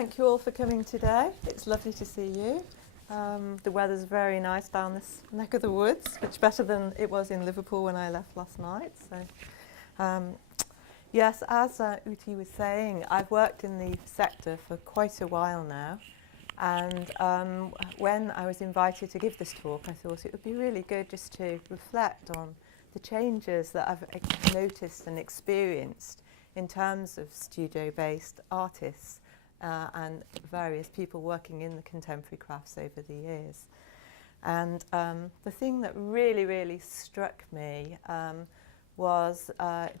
thank you all for coming today. It's lovely to see you. The weather's very nice down this neck of the woods, much better than it was in Liverpool when I left last night. So, yes, as Uti was saying, I've worked in the sector for quite a while now. And when I was invited to give this talk, I thought it would be really good just to reflect on the changes that I've noticed and experienced in terms of studio-based artists and various people working in the contemporary crafts over the years. And the thing that really struck me was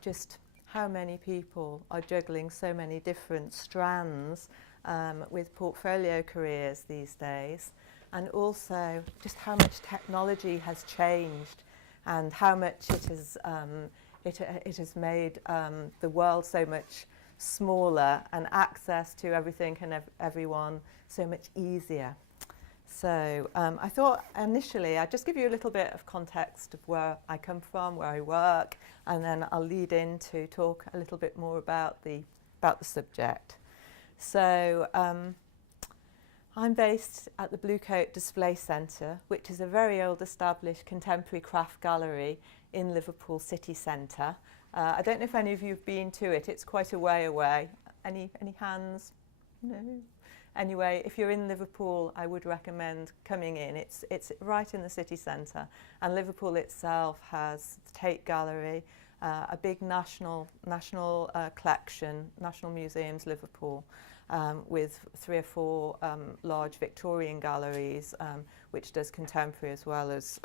just how many people are juggling so many different strands with portfolio careers these days, and also just how much technology has changed and how much it has made the world so much smaller and access to everything and everyone so much easier. So I thought initially I'd just give you a little bit of context of where I come from, where I work, and then I'll lead in to talk a little bit more about the subject. So I'm based at the Bluecoat Display Centre, which is a very old established contemporary craft gallery in Liverpool city centre. I don't know if any of you have been to it. It's quite a way away. Any hands? No? Anyway, if you're in Liverpool, I would recommend coming in. It's right in the city centre, and Liverpool itself has the Tate Gallery, a big national collection, National Museums Liverpool, with 3 or 4 large Victorian galleries, which does contemporary as well as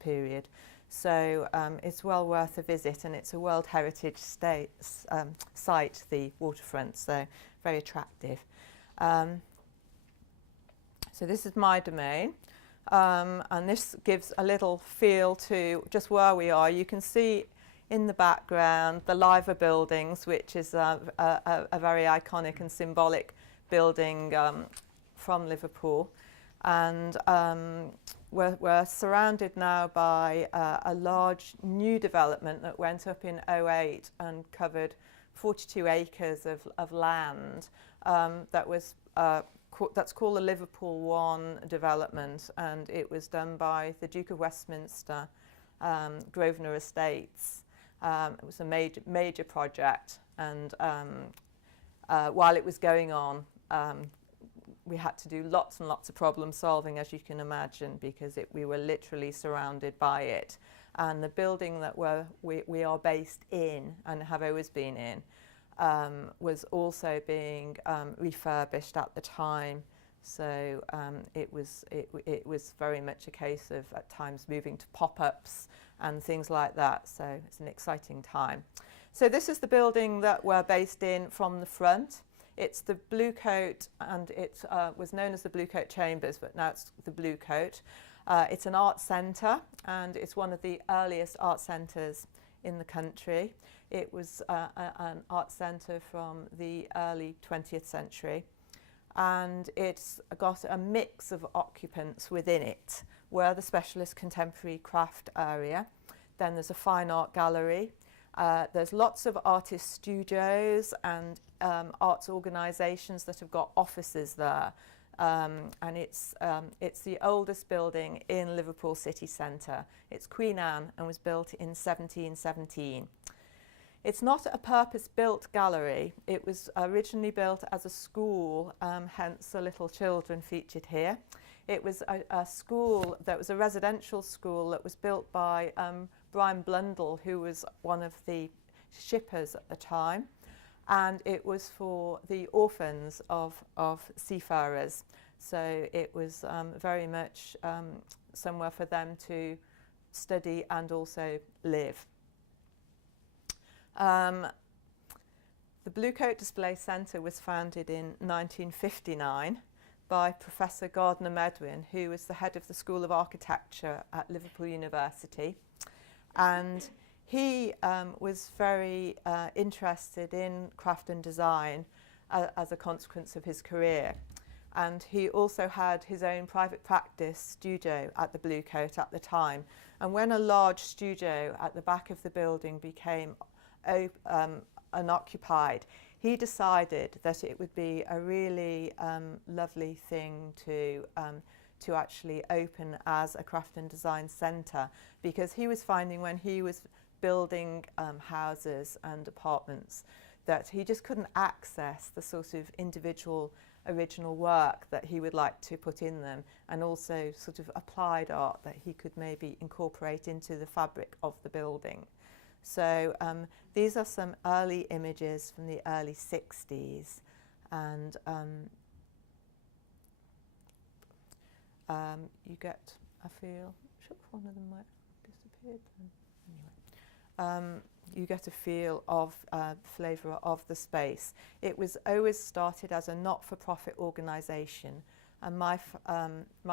period. So it's well worth a visit, and it's a World Heritage site, the waterfront, so very attractive. So this is my domain, and this gives a little feel to just where we are. You can see in the background the Liver buildings, which is a very iconic and symbolic building from Liverpool. And we're surrounded now by a large new development that went up in 2008 and covered 42 acres of land. That's called the Liverpool 1 development, and it was done by the Duke of Westminster, Grosvenor Estates. It was a major project, and while it was going on, we had to do lots and lots of problem solving, as you can imagine, because we were literally surrounded by it. And the building that we are based in and have always been in was also being refurbished at the time. So it was very much a case of at times moving to pop-ups and things like that. So it's an exciting time. So this is the building that we're based in from the front. It's the Bluecoat, and it was known as the Bluecoat Chambers, but now it's the Bluecoat. It's an art centre, and it's one of the earliest art centres in the country. It was an art centre from the early 20th century, and it's got a mix of occupants within it. We're the specialist contemporary craft area. Then there's a fine art gallery. There's lots of artist studios and arts organisations that have got offices there. And it's the oldest building in Liverpool city centre. It's Queen Anne and was built in 1717. It's not a purpose-built gallery. It was originally built as a school, hence the little children featured here. It was a school that was a residential school that was built by Brian Blundell, who was one of the shippers at the time. And it was for the orphans of seafarers. So it was very much somewhere for them to study and also live. The Bluecoat Display Centre was founded in 1959 by Professor Gardner Medwin, who was the head of the School of Architecture at Liverpool University. And he was very interested in craft and design as a consequence of his career. And he also had his own private practice studio at the Bluecoat at the time. And when a large studio at the back of the building became unoccupied, he decided that it would be a really lovely thing to actually open as a craft and design centre, because he was finding when he was building houses and apartments that he just couldn't access the sort of individual original work that he would like to put in them, and also sort of applied art that he could maybe incorporate into the fabric of the building. So these are some early images from the early 60s, and you get a feel, I'm sure one of them might have disappeared then. Anyway. You get a feel of flavour of the space. It was always started as a not-for-profit organisation, and my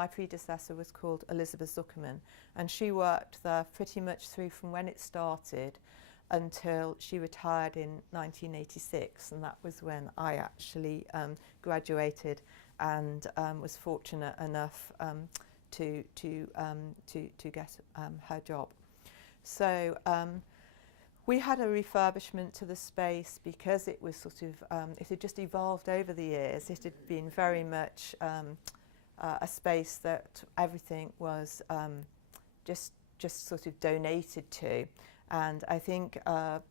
predecessor was called Elizabeth Zuckerman, and she worked there pretty much through from when it started until she retired in 1986, and that was when I actually graduated and was fortunate enough to get her job. So we had a refurbishment to the space because it was sort of, it had just evolved over the years. It had been very much a space that everything was just sort of donated to. And I think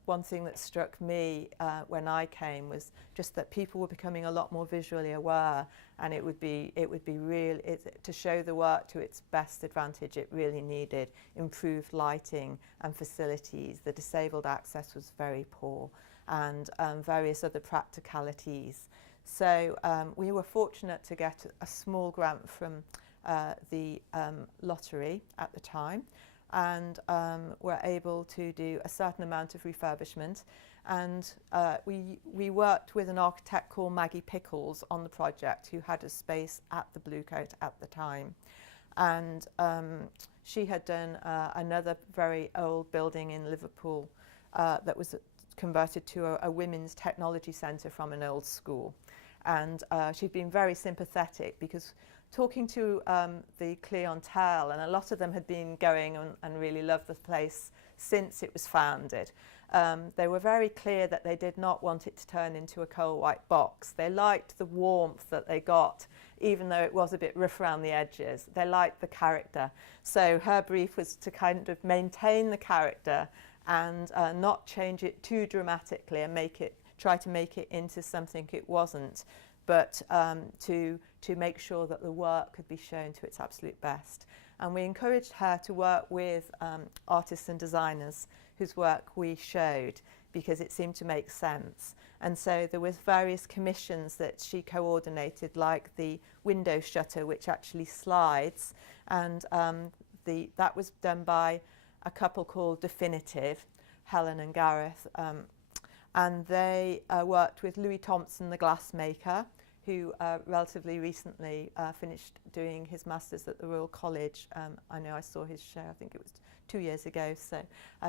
one thing that struck me when I came was just that people were becoming a lot more visually aware, and it would be real to show the work to its best advantage. It really needed improved lighting and facilities. The disabled access was very poor, and various other practicalities. So we were fortunate to get a small grant from the lottery at the time, and were able to do a certain amount of refurbishment. And we worked with an architect called Maggie Pickles on the project, who had a space at the Bluecoat at the time. And she had done another very old building in Liverpool that was converted to a women's technology centre from an old school. And she'd been very sympathetic, because talking to the clientele, and a lot of them had been going and really loved the place since it was founded, they were very clear that they did not want it to turn into a coal white box. They liked the warmth that they got, even though it was a bit rough around the edges. They liked the character. So her brief was to kind of maintain the character and not change it too dramatically and try to make it into something it wasn't, but to make sure that the work could be shown to its absolute best. And we encouraged her to work with artists and designers whose work we showed, because it seemed to make sense. And so there was various commissions that she coordinated, like the window shutter, which actually slides, and that was done by a couple called Definitive, Helen and Gareth. And they worked with Louis Thompson, the glassmaker, who relatively recently finished doing his masters at the Royal College. I know I saw his show, I think it was 2 years ago, so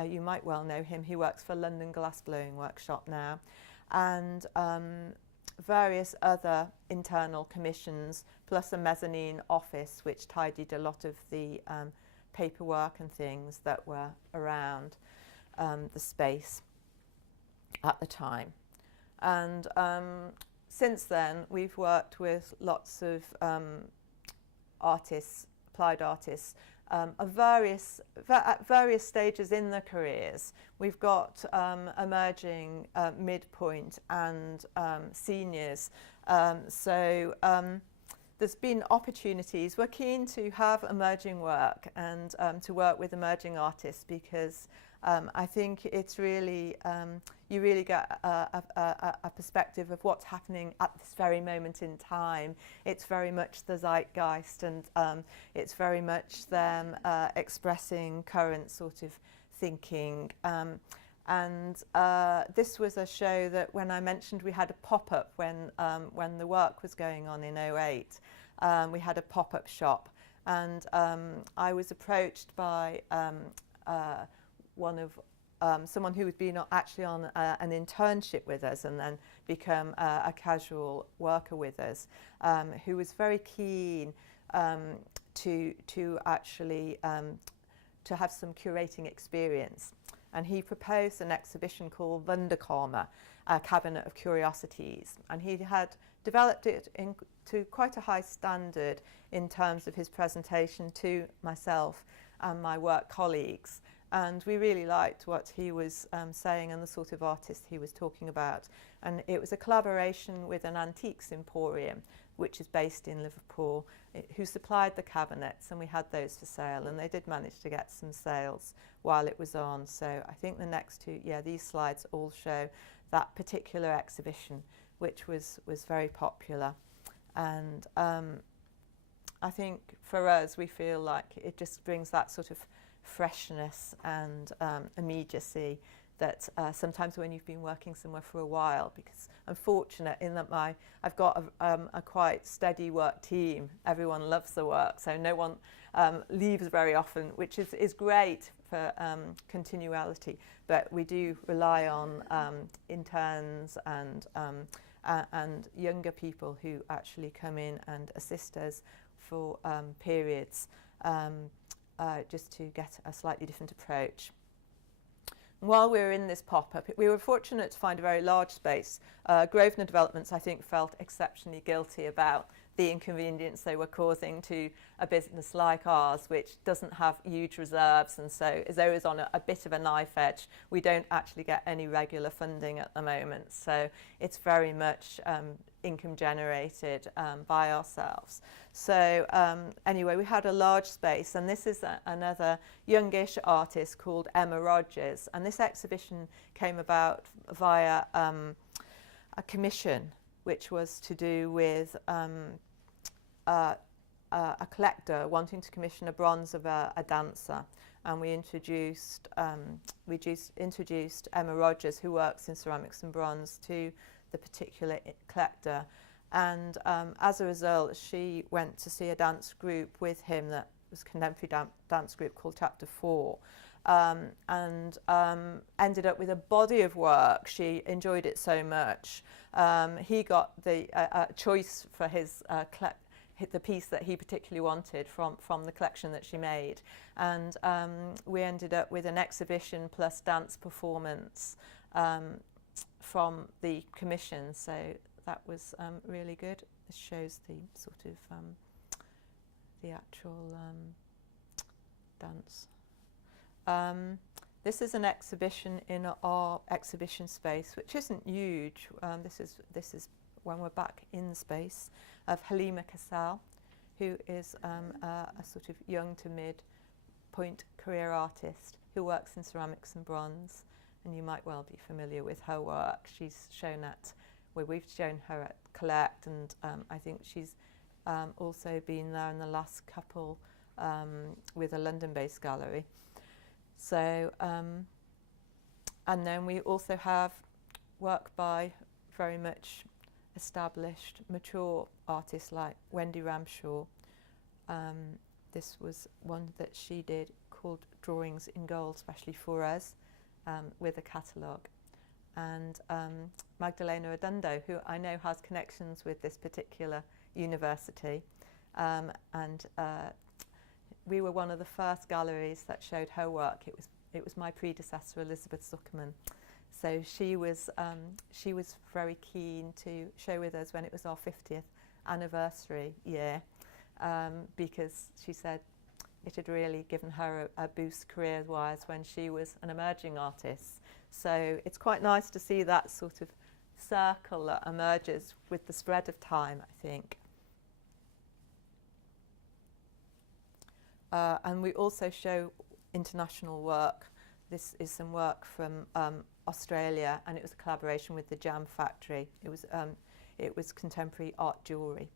you might well know him. He works for London Glassblowing Workshop now. And various other internal commissions, plus a mezzanine office, which tidied a lot of the paperwork and things that were around the space at the time. And since then we've worked with lots of artists, applied artists, at various stages in their careers. We've got emerging, midpoint and seniors. There's been opportunities. We're keen to have emerging work and to work with emerging artists, because I think it's really, you really get a perspective of what's happening at this very moment in time. It's very much the zeitgeist, and it's very much them expressing current sort of thinking. This was a show that, when I mentioned we had a pop-up when the work was going on in '08, we had a pop-up shop, and I was approached by someone who had been actually on an internship with us and then become a casual worker with us, who was very keen to actually to have some curating experience. and he proposed an exhibition called Wunderkammer, a cabinet of curiosities, and he had developed it to quite a high standard in terms of his presentation to myself and my work colleagues. And we really liked what he was saying and the sort of artist he was talking about. And it was a collaboration with an antiques emporium, which is based in Liverpool, who supplied the cabinets, and we had those for sale. And they did manage to get some sales while it was on. So I think the next two, these slides all show that particular exhibition, which was very popular. And I think for us, we feel like it just brings that sort of freshness and immediacy that sometimes when you've been working somewhere for a while, because I'm fortunate in that I've got a quite steady work team. Everyone loves the work, so no one leaves very often, which is great for continuality. But we do rely on interns and younger people who actually come in and assist us for periods, just to get a slightly different approach. While we were in this pop-up, we were fortunate to find a very large space. Grosvenor Developments, I think, felt exceptionally guilty about the inconvenience they were causing to a business like ours, which doesn't have huge reserves, and so is always on a bit of a knife edge. We don't actually get any regular funding at the moment, so it's very much income generated by ourselves. So anyway, we had a large space, and this is another youngish artist called Emma Rogers, and this exhibition came about via a commission which was to do with a collector wanting to commission a bronze of a dancer, and we introduced Emma Rogers, who works in ceramics and bronze, to the particular collector. And as a result, she went to see a dance group with him that was a contemporary dance group called Chapter 4, and ended up with a body of work. She enjoyed it so much. He got the choice for the piece that he particularly wanted from the collection that she made, and we ended up with an exhibition plus dance performance from the commission. So that was really good. This shows the sort of the actual dance. This is an exhibition in our exhibition space, which isn't huge. This is when we're back in space, of Halima Kassal, who is a sort of young to mid-point career artist who works in ceramics and bronze, and you might well be familiar with her work. She's shown we've shown her at Collect, and I think she's also been there in the last couple with a London-based gallery. So, and then we also have work by very much established, mature artists like Wendy Ramshaw. This was one that she did called Drawings in Gold, especially for us, with a catalogue. And Magdalena Redondo, who I know has connections with this particular university. And we were one of the first galleries that showed her work. It was my predecessor, Elizabeth Zuckerman. So she was very keen to show with us when it was our 50th anniversary year, because she said it had really given her a boost career-wise when she was an emerging artist. So it's quite nice to see that sort of circle that emerges with the spread of time, I think. And we also show international work. This is some work from Australia, and it was a collaboration with the Jam Factory. It was contemporary art jewellery.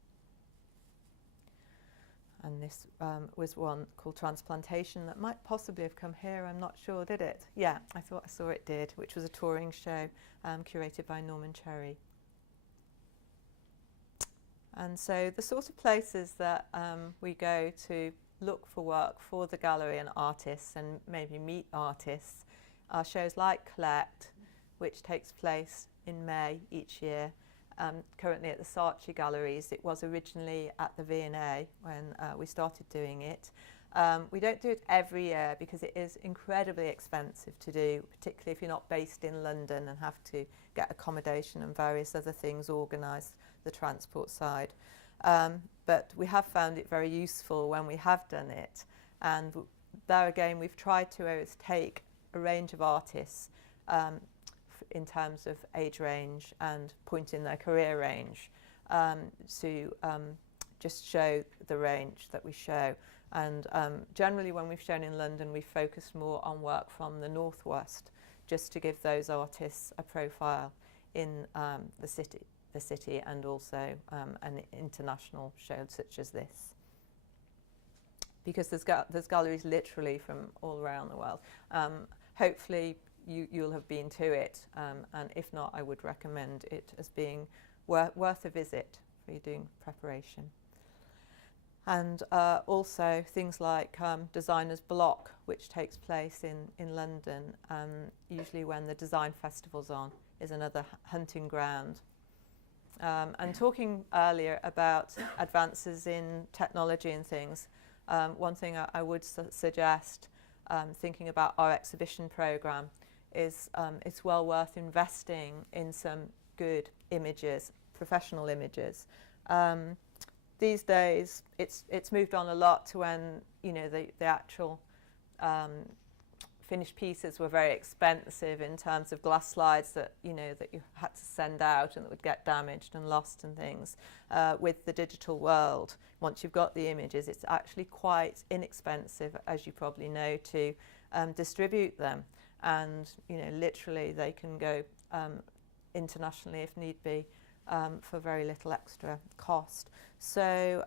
And this was one called Transplantation that might possibly have come here, I'm not sure, did it? Yeah, I thought I saw it did, which was a touring show curated by Norman Cherry. And so the sort of places that we go to look for work for the gallery and artists and maybe meet artists are shows like Collect, which takes place in May each year, currently at the Saatchi Galleries. It was originally at the V&A when we started doing it. We don't do it every year because it is incredibly expensive to do, particularly if you're not based in London and have to get accommodation and various other things organised, the transport side. But we have found it very useful when we have done it. And there again, we've tried to always take a range of artists in terms of age range and point in their career range to just show the range that we show. And generally when we've shown in London, we've focused more on work from the northwest, just to give those artists a profile in the city and also an international show such as this. Because there's galleries literally from all around the world. Hopefully you'll have been to it, and if not, I would recommend it as being worth a visit for you doing preparation. And also things like Designers Block, which takes place in London, usually when the design festival's on, is another hunting ground. And talking earlier about advances in technology and things, one thing I would suggest, thinking about our exhibition programme, is it's well worth investing in some good images, professional images. These days, it's moved on a lot to when the actual finished pieces were very expensive in terms of glass slides that that you had to send out and that would get damaged and lost and things. With the digital world, once you've got the images, it's actually quite inexpensive, as you probably know, to distribute them, and literally they can go internationally if need be. For very little extra cost. So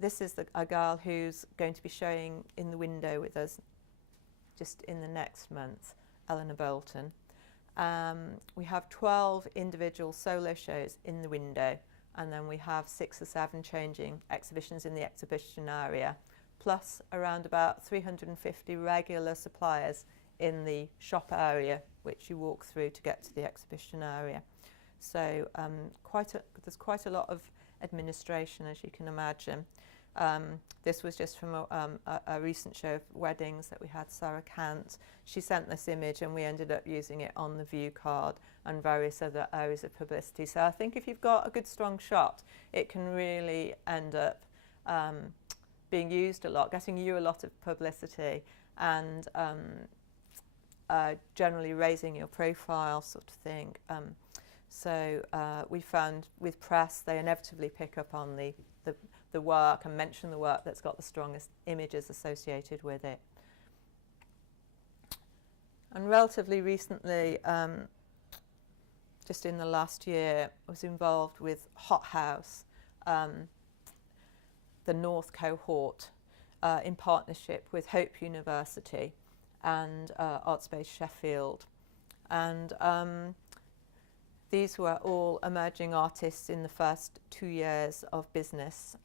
this is a girl who's going to be showing in the window with us just in the next month, Eleanor Bolton. We have 12 individual solo shows in the window, and then we have 6 or 7 changing exhibitions in the exhibition area, plus around about 350 regular suppliers in the shop area, which you walk through to get to the exhibition area. So there's quite a lot of administration, as you can imagine. This was just from a recent show of weddings that we had, Sarah Kant. She sent this image and we ended up using it on the view card and various other areas of publicity. So I think if you've got a good strong shot, it can really end up being used a lot, getting you a lot of publicity, and generally raising your profile, sort of thing. So we found with press, they inevitably pick up on the work and mention the work that's got the strongest images associated with it. And relatively recently, just in the last year, I was involved with Hot House, the North cohort, in partnership with Hope University and Artspace Sheffield. And these were all emerging artists in the first 2 years of business.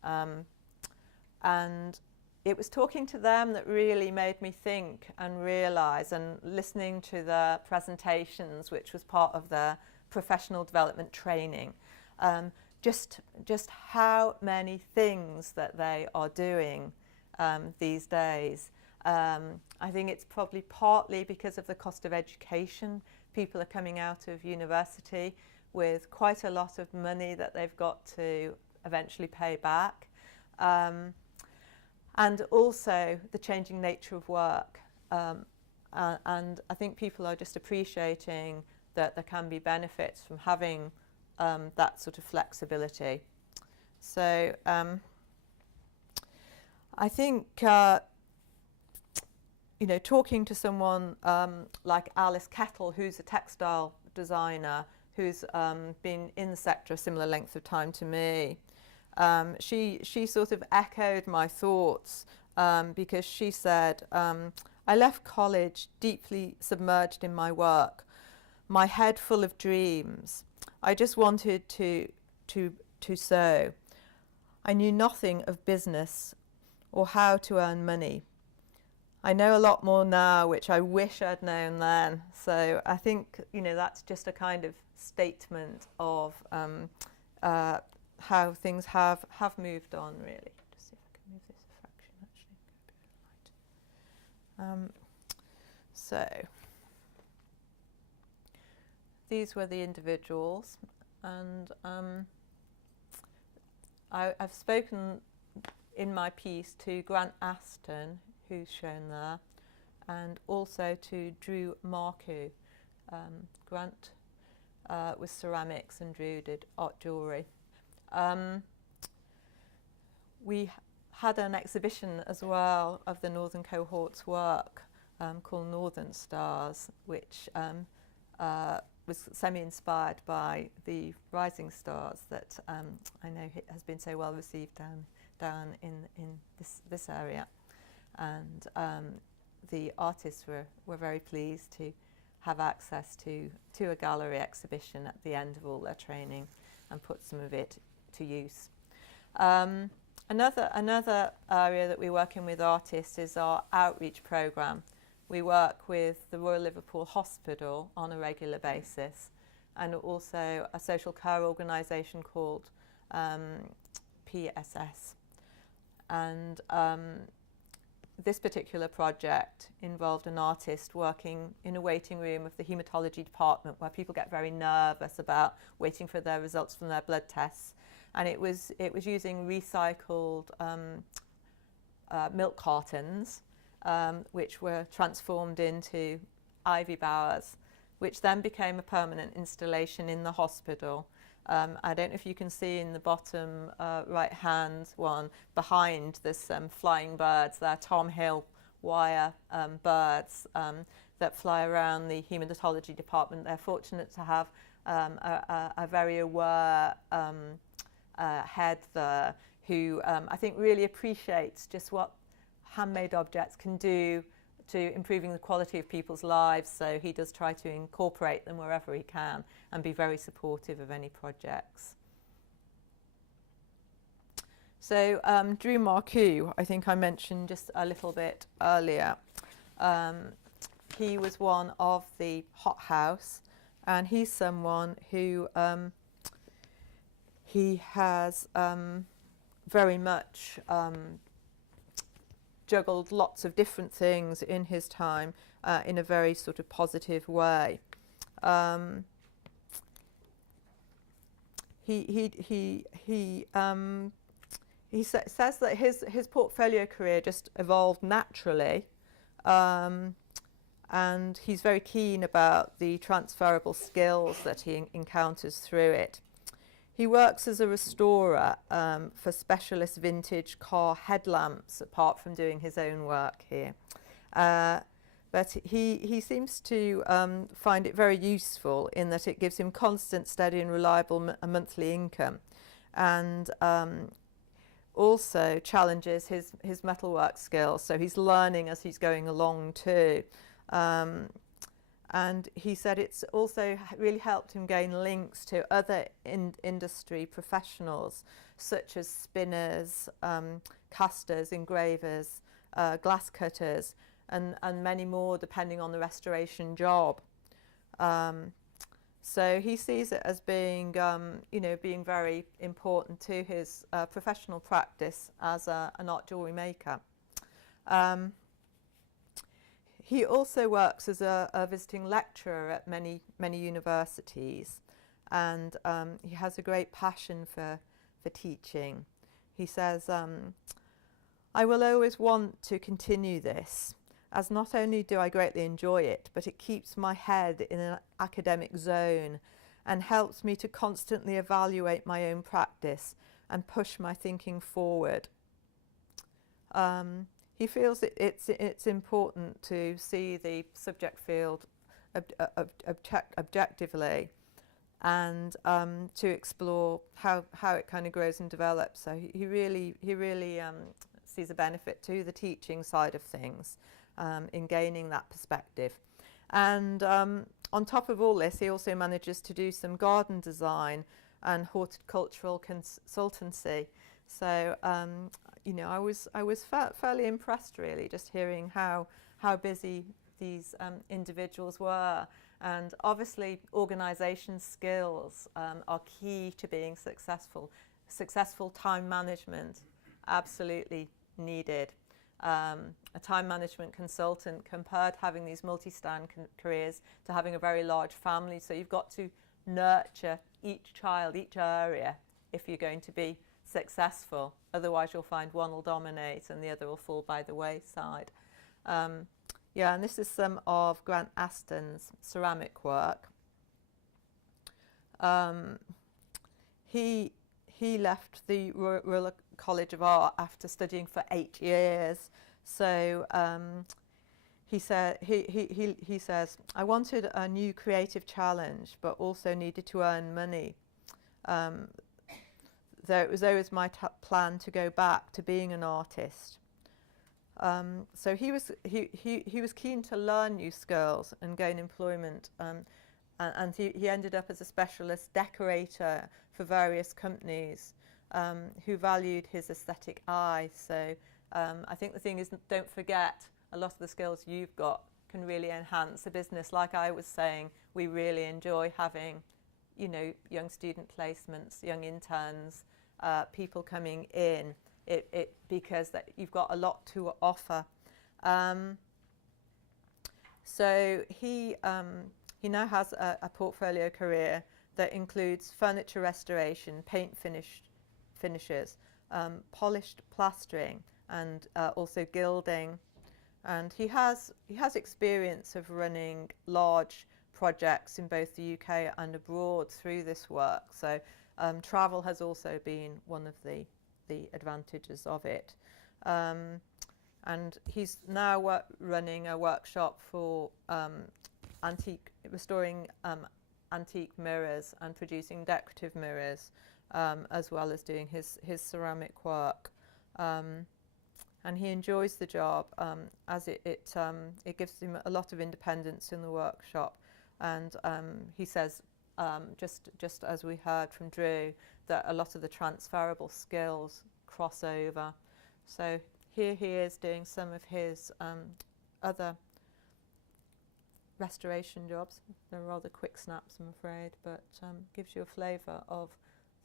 And it was talking to them that really made me think and realise, and listening to their presentations, which was part of their professional development training, just how many things that they are doing these days. I think it's probably partly because of the cost of education. People are coming out of university with quite a lot of money that they've got to eventually pay back. And also the changing nature of work. And I think people are just appreciating that there can be benefits from having that sort of flexibility. So I think talking to someone like Alice Kettle, who's a textile designer, who's been in the sector a similar length of time to me, she sort of echoed my thoughts because she said, I left college deeply submerged in my work, my head full of dreams. I just wanted to sew. I knew nothing of business or how to earn money. I know a lot more now, which I wish I'd known then. So I think, that's just a kind of statement of how things have moved on, really. Just see if I can move this a fraction, actually. So these were the individuals, and I've spoken in my piece to Grant Aston, who's shown there, and also to Drew Marcoux. Grant was ceramics and Drew did art jewellery. We had an exhibition as well of the Northern Cohort's work called Northern Stars, which was semi-inspired by the rising stars that I know has been so well received down in this area. And the artists were very pleased to have access to a gallery exhibition at the end of all their training and put some of it to use. Another area that we work in with artists is our outreach programme. We work with the Royal Liverpool Hospital on a regular basis, and also a social care organisation called PSS. And this particular project involved an artist working in a waiting room of the haematology department, where people get very nervous about waiting for their results from their blood tests. And it was using recycled milk cartons, which were transformed into ivy bowers, which then became a permanent installation in the hospital. I don't know if you can see in the bottom right-hand one behind this flying birds. They're Tom Hill wire birds that fly around the haematology department. They're fortunate to have a very aware head there who I think really appreciates just what handmade objects can do to improving the quality of people's lives, so he does try to incorporate them wherever he can and be very supportive of any projects. So Drew Marcoux, I think I mentioned just a little bit earlier. He was one of the hothouse, and he's someone who he has very much juggled lots of different things in his time in a very sort of positive way. He says that his portfolio career just evolved naturally, and he's very keen about the transferable skills that he encounters through it. He works as a restorer for specialist vintage car headlamps, apart from doing his own work here. But he seems to find it very useful in that it gives him constant, steady and reliable monthly income, and also challenges his metalwork skills. So he's learning as he's going along too. And he said it's also really helped him gain links to other industry professionals, such as spinners, casters, engravers, glass cutters, and many more, depending on the restoration job. So he sees it as being, being very important to his professional practice as an art jewellery maker. He also works as a visiting lecturer at many universities, and he has a great passion for teaching. He says, I will always want to continue this, as not only do I greatly enjoy it, but it keeps my head in an academic zone and helps me to constantly evaluate my own practice and push my thinking forward. He feels it's important to see the subject field objectively, and to explore how it kind of grows and develops. So he really sees a benefit to the teaching side of things in gaining that perspective. And on top of all this, he also manages to do some garden design and horticultural consultancy. So I was fairly impressed, really, just hearing how busy these individuals were. And obviously organisation skills are key to being successful. Successful time management, absolutely needed. a time management consultant, compared having these multi-stand careers to having a very large family. So you've got to nurture each child, each area, if you're going to be successful. Otherwise you'll find one will dominate and the other will fall by the wayside. Yeah, and this is some of Grant Aston's ceramic work. He left the Royal College of Art after studying for 8 years. So he says, I wanted a new creative challenge, but also needed to earn money. Though it was always my plan to go back to being an artist. So he was keen to learn new skills and gain employment. And he ended up as a specialist decorator for various companies who valued his aesthetic eye. So I think the thing is, don't forget, a lot of the skills you've got can really enhance a business. Like I was saying, we really enjoy having, you know, young student placements, young interns, people coming in, because that you've got a lot to offer. So he now has a portfolio career that includes furniture restoration, paint finishes, polished plastering, and also gilding. And he has experience of running large projects in both the UK and abroad through this work. So travel has also been one of the advantages of it. And he's now running a workshop for restoring antique mirrors and producing decorative mirrors, as well as doing his ceramic work. And he enjoys the job, as it gives him a lot of independence in the workshop. And he says, just as we heard from Drew, that a lot of the transferable skills cross over. So here he is doing some of his other restoration jobs. They're rather quick snaps, I'm afraid, but gives you a flavour of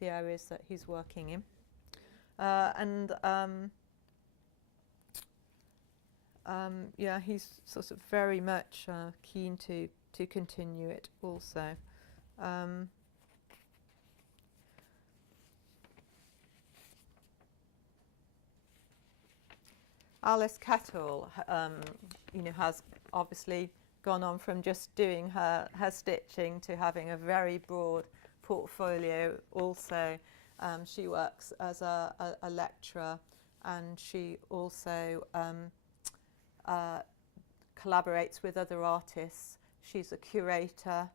the areas that he's working in. Yeah, he's sort of very much keen to continue it also. Alice Kettle, has obviously gone on from just doing her stitching to having a very broad portfolio also. She works as a lecturer, and she also collaborates with other artists. She's a curator.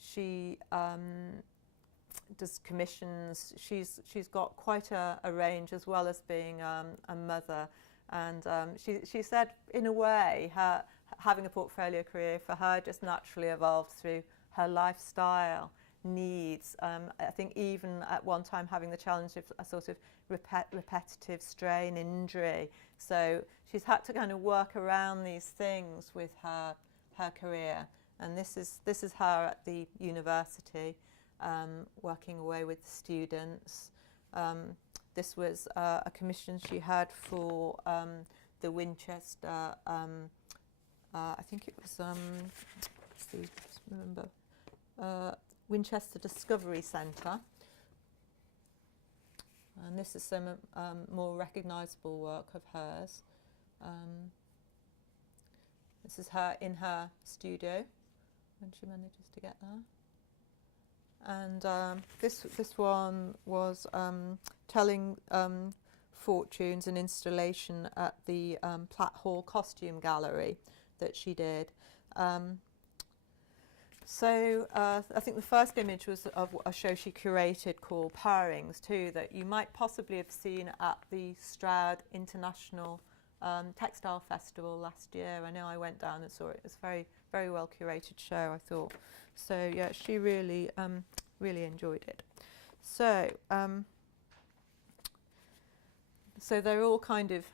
She does commissions. She's got quite a range, as well as being a mother. And she said, in a way, having a portfolio career for her just naturally evolved through her lifestyle needs. I think even at one time having the challenge of a sort of repetitive strain injury. So she's had to kind of work around these things with her career. And this is her at the university, working away with the students. This was a commission she had for the Winchester, I think it was, let's see, just remember, Winchester Discovery Centre. And this is some more recognisable work of hers. This is her in her studio when she manages to get there. And this one was telling fortunes and installation at the Platt Hall Costume Gallery that she did. So I think the first image was of a show she curated called Powerings too, that you might possibly have seen at the Stroud International Textile Festival last year. I know I went down and saw it. It was a very, very well curated show, I thought. So yeah, she really, really enjoyed it. So, so they're all kind of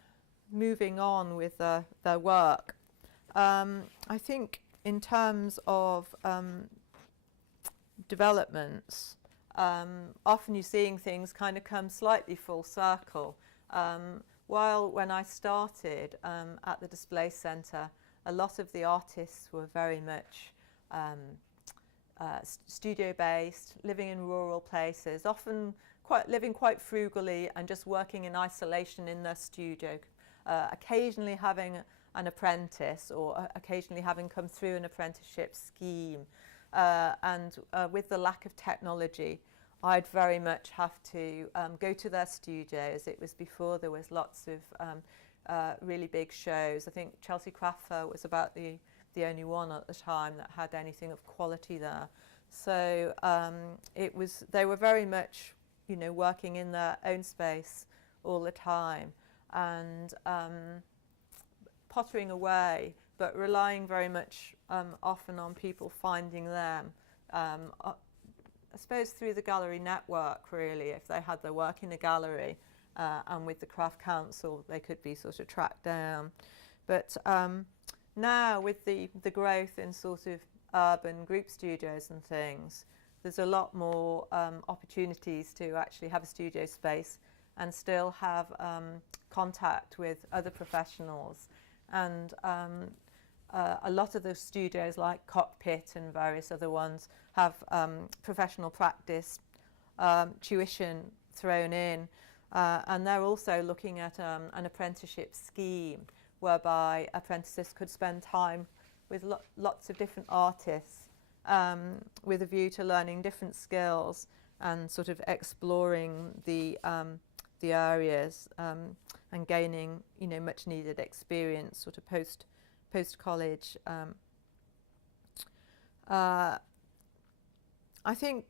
moving on with their work. I think in terms of developments, often you're seeing things kind of come slightly full circle. while when I started at the Display Centre, a lot of the artists were very much studio-based, living in rural places, often living quite frugally and just working in isolation in their studio, occasionally having an apprentice or occasionally having come through an apprenticeship scheme. And with the lack of technology, I'd very much have to go to their studios. It was before there was lots of really big shows. I think Chelsea Craft Fair was about the only one at the time that had anything of quality there. So they were very much, working in their own space all the time and pottering away, but relying very much often on people finding them. I suppose through the gallery network, really, if they had their work in a gallery and with the Craft Council, they could be sort of tracked down. But now with the growth in sort of urban group studios and things, there's a lot more opportunities to actually have a studio space and still have contact with other professionals. And a lot of the studios like Cockpit and various other ones have professional practice tuition thrown in, and they're also looking at an apprenticeship scheme whereby apprentices could spend time with lots of different artists with a view to learning different skills and sort of exploring the areas and gaining much needed experience sort of post college. I think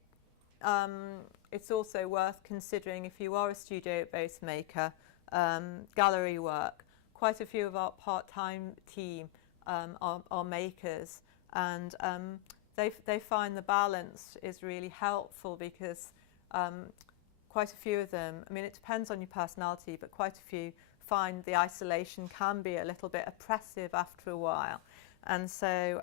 it's also worth considering, if you are a studio-based maker, gallery work. Quite a few of our part-time team are makers, and they find the balance is really helpful because quite a few of them, I mean, it depends on your personality, but quite a few find the isolation can be a little bit oppressive after a while. And so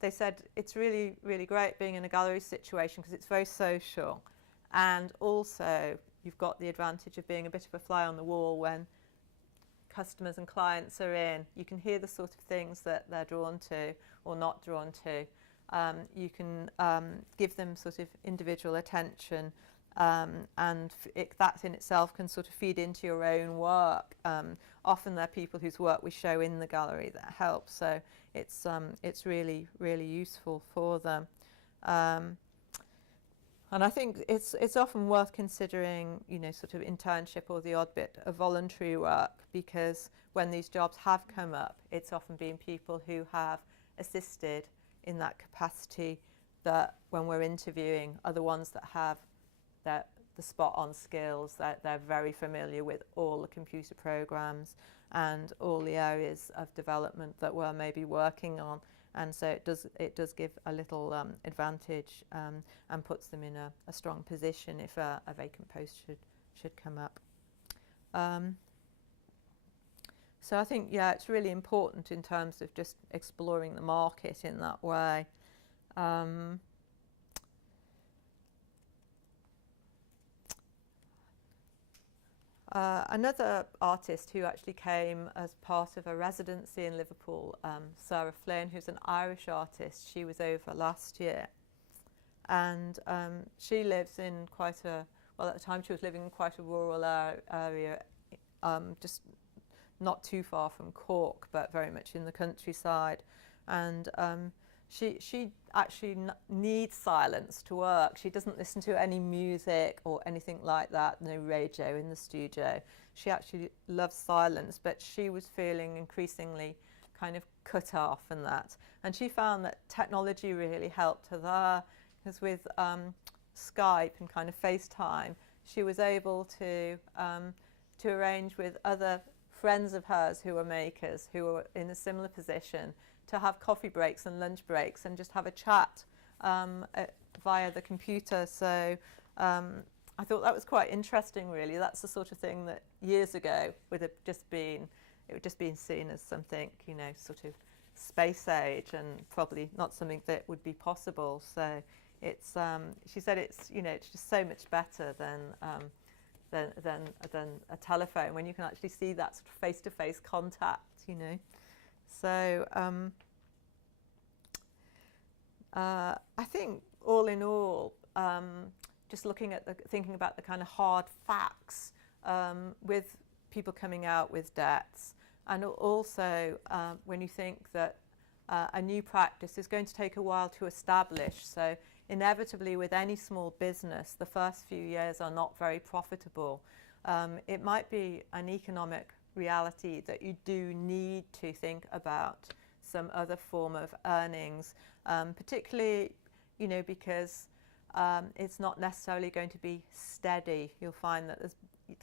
they said it's really, really great being in a gallery situation because it's very social. And also you've got the advantage of being a bit of a fly on the wall when customers and clients are in. You can hear the sort of things that they're drawn to or not drawn to. You can give them sort of individual attention. And that in itself can sort of feed into your own work. Often they're people whose work we show in the gallery that helps, so it's really, really useful for them. And I think it's often worth considering, sort of internship or the odd bit of voluntary work, because when these jobs have come up, it's often been people who have assisted in that capacity that when we're interviewing are the ones that have the spot-on skills, that they're very familiar with all the computer programs and all the areas of development that we're maybe working on, and so it does give a little advantage and puts them in a strong position if a vacant post should come up. So I think it's really important in terms of just exploring the market in that way. Another artist who actually came as part of a residency in Liverpool, Sarah Flynn, who's an Irish artist. She was over last year, and she lives in at the time she was living in quite a rural area, just not too far from Cork, but very much in the countryside. And she actually needs silence to work. She doesn't listen to any music or anything like that, no radio in the studio. She actually loves silence, but she was feeling increasingly kind of cut off and that. And she found that technology really helped her there, because with Skype and kind of FaceTime, she was able to arrange with other friends of hers who were makers, who were in a similar position, to have coffee breaks and lunch breaks and just have a chat via the computer. So I thought that was quite interesting, really. That's the sort of thing that years ago would have just been seen as something, sort of space age, and probably not something that would be possible. So it's she said it's just so much better than than a telephone, when you can actually see that sort of face-to-face contact, you know. So I think all in all, just looking at thinking about the kind of hard facts with people coming out with debts, and also when you think that a new practice is going to take a while to establish. So inevitably with any small business, the first few years are not very profitable. It might be an economic reality that you do need to think about some other form of earnings, particularly, you know, because it's not necessarily going to be steady. You'll find that there's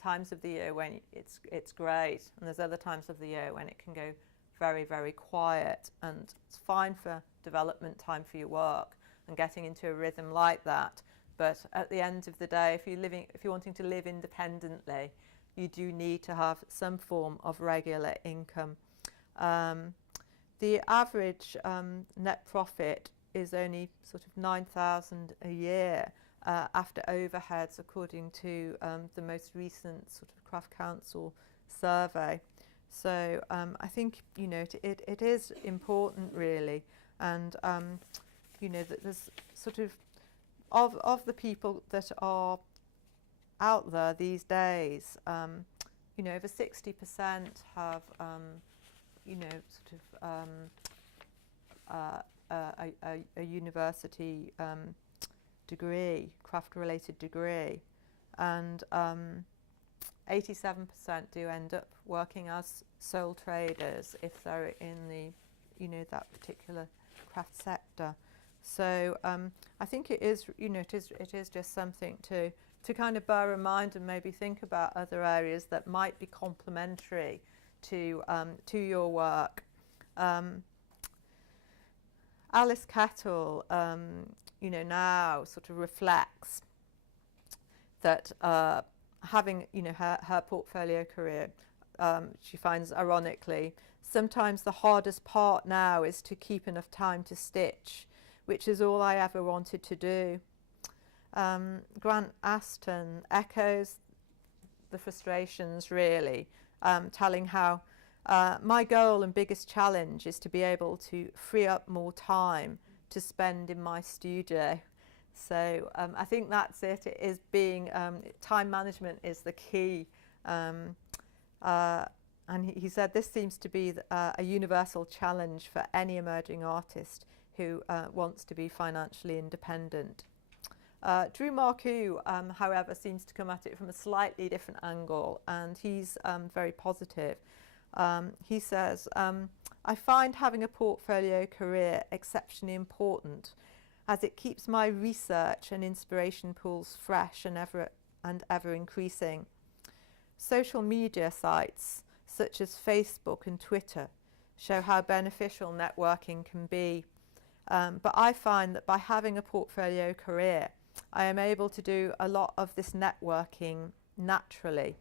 times of the year when it's great, and there's other times of the year when it can go very, very quiet, and it's fine for development time for your work and getting into a rhythm like that. But at the end of the day, if you're wanting to live independently, you do need to have some form of regular income. The average net profit is only sort of 9,000 a year after overheads, according to the most recent sort of Craft Council survey. So I think, you know, it is important really, and you know, that there's sort of the people that are out there these days, you know, over 60% have you know, sort of a university degree, craft-related degree, and 87% do end up working as sole traders if they're in the, you know, that particular craft sector. So I think it is, you know, it is just something to kind of bear in mind, and maybe think about other areas that might be complementary to your work. Alice Kettle, you know, now sort of reflects that having, you know, her portfolio career, she finds ironically, sometimes the hardest part now is to keep enough time to stitch, which is all I ever wanted to do. Grant Aston echoes the frustrations really, telling how my goal and biggest challenge is to be able to free up more time to spend in my studio. So I think that's it. It is being, time management is the key. And he said this seems to be a universal challenge for any emerging artist who wants to be financially independent. Drew Marcoux, however, seems to come at it from a slightly different angle, and he's very positive. He says, I find having a portfolio career exceptionally important, as it keeps my research and inspiration pools fresh and ever increasing. Social media sites such as Facebook and Twitter show how beneficial networking can be. But I find that by having a portfolio career, I am able to do a lot of this networking naturally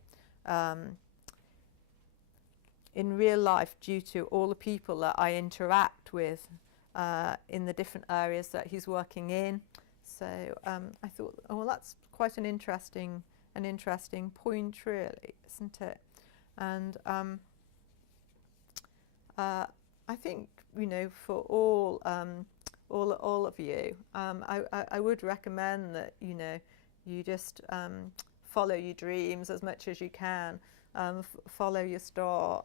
in real life, due to all the people that I interact with in the different areas that he's working in. So I thought, oh, well, that's quite an interesting point, really, isn't it? And I think, you know, for all of you, I would recommend that, you know, you just follow your dreams as much as you can, follow your star.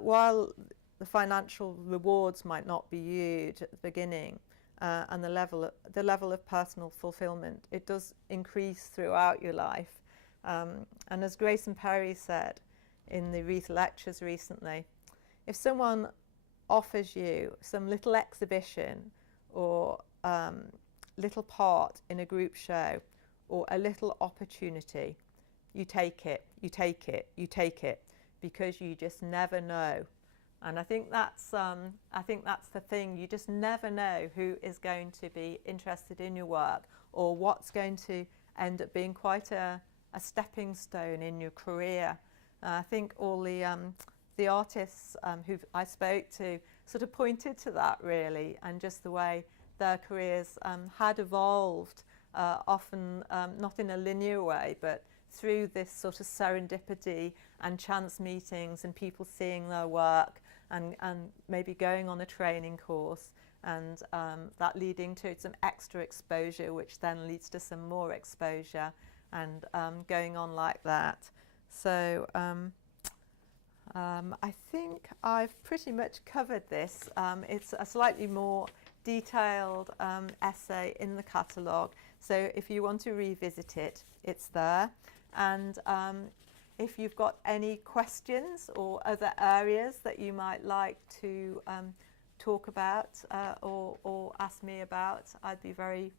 While the financial rewards might not be huge at the beginning, and the level of personal fulfillment, it does increase throughout your life. And as Grayson Perry said in the Wreath Lectures recently, if someone offers you some little exhibition or little part in a group show or a little opportunity, you take it, because you just never know. And I think that's the thing. You just never know who is going to be interested in your work, or what's going to end up being quite a stepping stone in your career. I think all the artists who I spoke to sort of pointed to that, really, and just the way their careers had evolved often not in a linear way, but through this sort of serendipity and chance meetings and people seeing their work and maybe going on a training course, and that leading to some extra exposure, which then leads to some more exposure, and going on like that. So I think I've pretty much covered this. It's a slightly more detailed essay in the catalogue, so if you want to revisit it, it's there. And if you've got any questions or other areas that you might like to talk about or ask me about, I'd be very,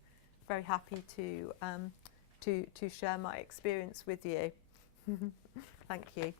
very happy to share my experience with you. Thank you.